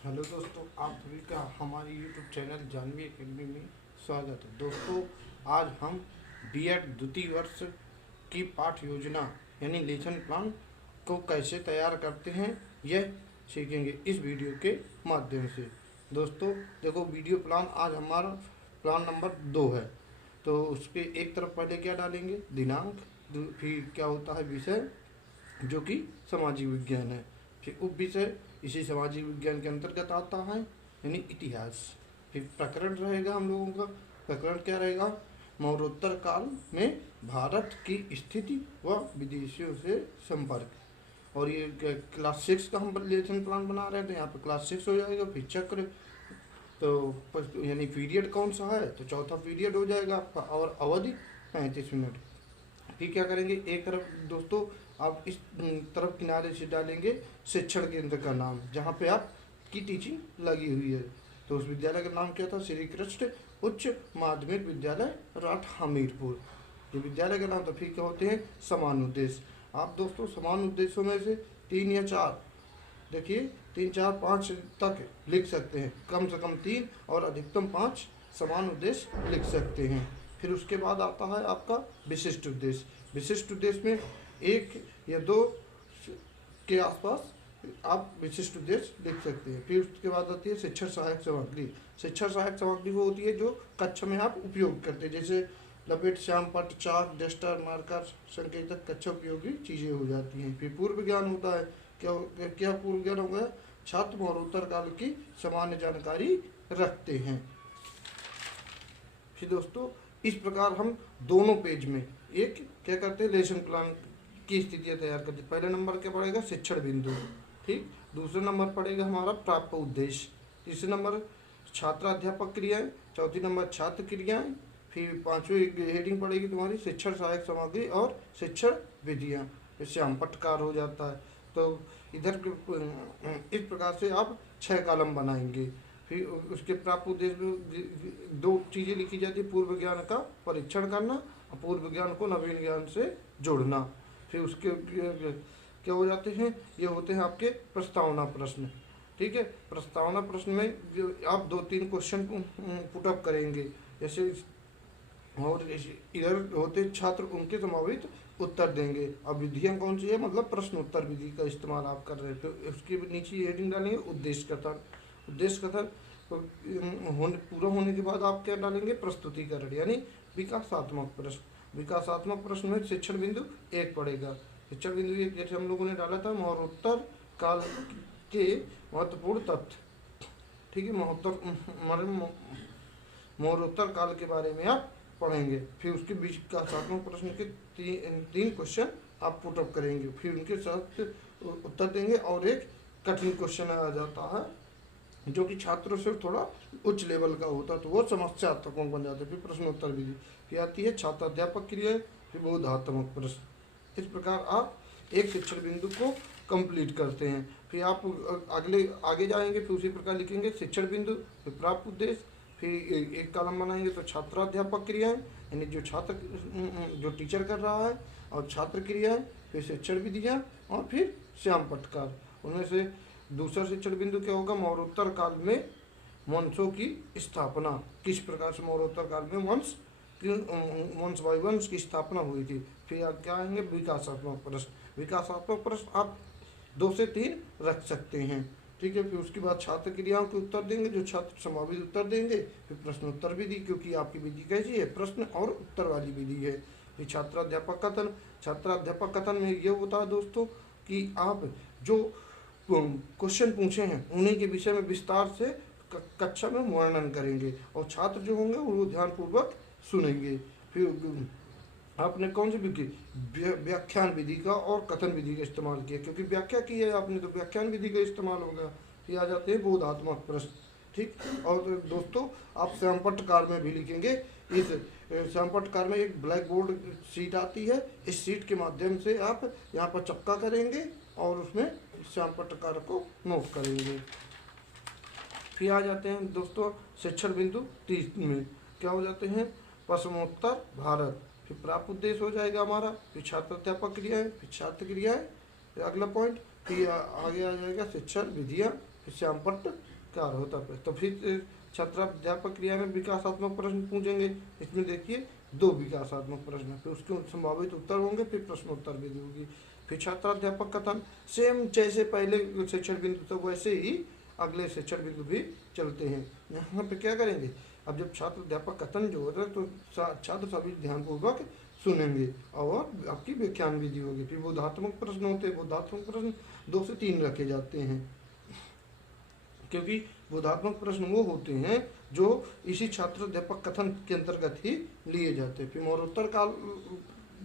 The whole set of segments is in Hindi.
हेलो दोस्तों, आप सभी का हमारे यूट्यूब चैनल जानवी अकेडमी में स्वागत है। दोस्तों, आज हम बीएड द्वितीय वर्ष की पाठ योजना यानी लेसन प्लान को कैसे तैयार करते हैं यह सीखेंगे इस वीडियो के माध्यम से। दोस्तों देखो, वीडियो प्लान आज हमारा प्लान नंबर 2 है। तो उसके एक तरफ पहले क्या डालेंगे, दिनांक, फिर क्या होता है विषय जो कि सामाजिक विज्ञान है, फिर उप विषय इसी सामाजिक विज्ञान के अंतर्गत आता है यानी इतिहास। फिर प्रकरण रहेगा हम लोगों का। प्रकरण क्या रहेगा, मौर्योत्तर काल में भारत की स्थिति व विदेशियों से संपर्क। और ये क्लास 6 का हम लेसन प्लान बना रहे थे, यहाँ पे क्लास 6 हो जाएगा। फिर चक्र, तो यानी पीरियड कौन सा है, तो चौथा पीरियड हो जाएगा आपका, और अवधि 35 मिनट। फिर क्या करेंगे, एक तरफ दोस्तों आप इस तरफ किनारे से डालेंगे शिक्षण केंद्र का नाम जहाँ पे आप की टीचिंग लगी हुई है। तो उस विद्यालय का नाम क्या था, श्री कृष्ण उच्च माध्यमिक विद्यालय राठ हमीरपुर, जो विद्यालय का नाम था। फिर क्या होते हैं समान उद्देश्य। आप दोस्तों समान उद्देश्यों में से 3 या 4, देखिए 3, 4, 5 तक लिख सकते हैं। कम से कम 3 और अधिकतम 5 समान उद्देश्य लिख सकते हैं। फिर उसके बाद आता है आपका विशिष्ट उद्देश्य। विशिष्ट उद्देश्य में 1 या 2 के आसपास आप विशिष्ट उद्देश्य लिख सकते हैं। फिर उसके बाद आती है शिक्षण सहायक सामग्री। शिक्षण सहायक सामग्री वो होती है जो कक्षा में आप उपयोग करते हैं, जैसे लपेट, श्याम पट्ट, चाक, डस्टर, मार्कर, संकेतक कक्षा उपयोगी चीज़ें हो जाती हैं। फिर पूर्व ज्ञान होता है। क्या क्या पूर्व ज्ञान हो गया, छात्र मरणोत्तर काल की सामान्य जानकारी रखते हैं। फिर दोस्तों इस प्रकार हम दोनों पेज में एक क्या करते हैं, लेसन प्लान की स्थितियाँ तैयार करते हैं। पहले नंबर क्या पड़ेगा, शिक्षण बिंदु, ठीक। दूसरा नंबर पड़ेगा हमारा प्राप्त उद्देश्य। तीसरे नंबर छात्र अध्यापक क्रियाएं। चौथी नंबर छात्र क्रियाएं। फिर पांचवी हेडिंग पड़ेगी तुम्हारी शिक्षण सहायक सामग्री और शिक्षण विधियाँ। इससे हम पटकार हो जाता है। तो इधर इस प्रकार से आप 6 कॉलम बनाएंगे। फिर उसके प्राप्त उद्देश्य में 2 चीज़ें लिखी जाती है, पूर्व ज्ञान का परीक्षण करना और पूर्व ज्ञान को नवीन ज्ञान से जोड़ना। फिर उसके क्या हो जाते हैं, ये होते हैं आपके प्रस्तावना प्रश्न, ठीक है। प्रस्तावना प्रश्न में जो आप 2-3 क्वेश्चन पुटअप करेंगे, जैसे और इधर होते छात्र उनके संभावित उत्तर देंगे। अब विधियाँ कौन सी है, मतलब प्रश्न उत्तर विधि का इस्तेमाल आप कर रहे हैं। तो उसके नीचे हेडिंग डालेंगे उद्देश्य कथन। उद्देश्य कथन पूरा होने के बाद आप क्या डालेंगे, प्रस्तुतिकरण यानी विकासात्मक प्रश्न। विकासात्मक प्रश्न में शिक्षण बिंदु 1 पड़ेगा। शिक्षण बिंदु 1 जैसे हम लोगों ने डाला था, मरणोत्तर काल के महत्वपूर्ण तथ्य, ठीक है। मरणोत्तर काल के बारे में आप पढ़ेंगे। फिर उसके बीच का सातवां प्रश्न के 3 क्वेश्चन आप पुटअप करेंगे, फिर उनके साथ उत्तर देंगे। और एक कठिन क्वेश्चन आ जाता है जो कि छात्रों से थोड़ा उच्च लेवल का होता है, तो वो समस्यात्मक बन जाते हैं। फिर प्रश्नोत्तर विधि, फिर आती है छात्र अध्यापक क्रिया, फिर बोधात्मक प्रश्न। इस प्रकार आप एक शिक्षण बिंदु को कंप्लीट करते हैं। फिर आप आगे जाएंगे, फिर उसी प्रकार लिखेंगे शिक्षण बिंदु, फिर प्राप्त उद्देश्य, फिर एक कॉलम बनाएंगे तो छात्राध्यापक क्रियाएं यानी जो छात्र जो टीचर कर रहा है, और छात्र क्रियाएं, फिर शिक्षण विधियाँ, और फिर श्याम पटकार। उनमें से दूसरा शिक्षण बिंदु क्या होगा, मरणोत्तर काल में वंशों की स्थापना। किस प्रकार से मरणोत्तर काल में वंश बाई वंश की स्थापना हुई थी। फिर क्या आएंगे, विकासात्मक प्रश्न। विकासात्मक प्रश्न आप 2 से 3 रख सकते हैं, ठीक है। फिर उसके बाद छात्र क्रियाओं के उत्तर देंगे, जो छात्र संभावित उत्तर देंगे। फिर प्रश्नोत्तर विधि, क्योंकि आपकी विधि कैसी है, प्रश्न और उत्तर वाली विधि है। फिर छात्राध्यापक कथन। छात्राध्यापक कथन में ये होता है दोस्तों कि आप जो क्वेश्चन पूछे हैं उन्हीं के विषय में विस्तार से कक्षा में वर्णन करेंगे, और छात्र जो होंगे वो ध्यानपूर्वक सुनेंगे। फिर आपने कौन सी विधि, व्याख्यान विधि का और कथन विधि का इस्तेमाल किया, क्योंकि व्याख्या की है आपने तो व्याख्यान विधि का इस्तेमाल होगा। फिर आ जाते हैं बोधात्मक प्रश्न, ठीक। और दोस्तों आप श्यामपट्टकार में भी लिखेंगे। इस श्यामपट्टकार में एक ब्लैक बोर्ड शीट आती है, इस शीट के माध्यम से आप यहाँ पर चपका करेंगे और उसमें श्यामपट्टकार को नोट करेंगे। फिर आ जाते हैं दोस्तों शिक्षण बिंदु 30 में क्या हो जाते हैं, पश्चिमोत्तर भारत। फिर प्राप्त उद्देश्य हो जाएगा हमारा, फिर छात्र अध्यापक क्रियाएं, फिर छात्र क्रियाएं, फिर अगला पॉइंट, फिर आगे आ जाएगा शिक्षण विधियाँ, श्यामपट्ट कार होता है। तो फिर छात्राध्यापक क्रिया में विकासात्मक प्रश्न पूछेंगे। इसमें देखिए 2 विकासात्मक प्रश्न, फिर उसके संभावित उत्तर होंगे, फिर प्रश्नोत्तर विधि होगी। फिर छात्राध्यापक कथन, सेम जैसे पहले शिक्षण बिंदु तो वैसे ही अगले शिक्षण बिंदु भी चलते हैं। यहाँ पे क्या करेंगे, अब जब छात्र अध्यापक कथन जो होता है तो छात्र सभी ध्यानपूर्वक सुनेंगे और आपकी व्याख्यान विधि होगी। फिर बोधात्मक प्रश्न होते हैं, बोधात्मक प्रश्न 2 से 3 रखे जाते हैं, क्योंकि बोधात्मक प्रश्न वो होते हैं जो इसी छात्र अध्यापक कथन के अंतर्गत ही लिए जाते हैं। फिर मौर्योत्तर काल,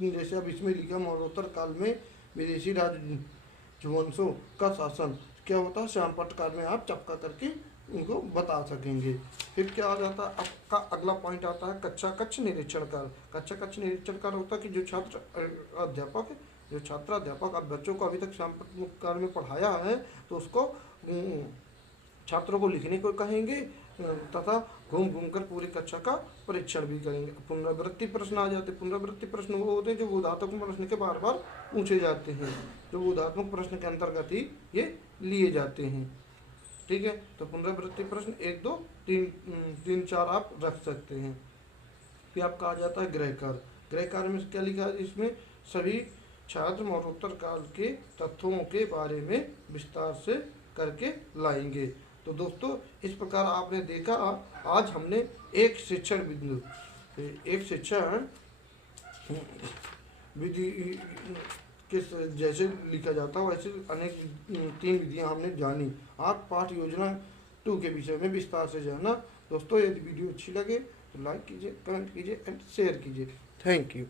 जैसे अब इसमें लिखा मौर्योत्तर काल में विदेशी राजवंशों का शासन क्या होता है, श्यामपट्ट काल में आप चपका करके उनको बता सकेंगे। फिर क्या आ जाता है, आपका अगला पॉइंट आता है कक्षा कक्ष निरीक्षण काल। कक्षा कक्ष निरीक्षण काल होता है कि जो छात्राध्यापक अब बच्चों को अभी तक श्यामपट्ट काल में पढ़ाया है तो उसको छात्रों को लिखने को कहेंगे तथा घूम घूम कर पूरी कक्षा का परीक्षण भी करेंगे। पुनरावृत्ति प्रश्न आ जाते हैं। पुनरावृत्ति प्रश्न वो होते हैं जो बोधात्मक प्रश्न के बार बार पूछे जाते हैं, जो बोधात्मक प्रश्न के अंतर्गत ही ये लिए जाते हैं। ठीक है, तो पुनरावृत्ति प्रश्न 1, 2, 3, 4 आप रख सकते हैं। फिर आपका आ जाता है गृह कार्य। गृह कार्य में क्या लिखा है, इसमें सभी छात्र मौर्योत्तर काल के तथ्यों के बारे में विस्तार से करके लाएंगे। तो दोस्तों इस प्रकार आपने देखा, आज हमने एक शिक्षण बिंदु, एक शिक्षण विधि किस जैसे लिखा जाता है वैसे अनेक 3 विधियां हमने जानी। आज पाठ योजना 2 के विषय में विस्तार से जाना। दोस्तों यदि वीडियो अच्छी लगे तो लाइक कीजिए, कमेंट कीजिए एंड शेयर कीजिए। Thank you.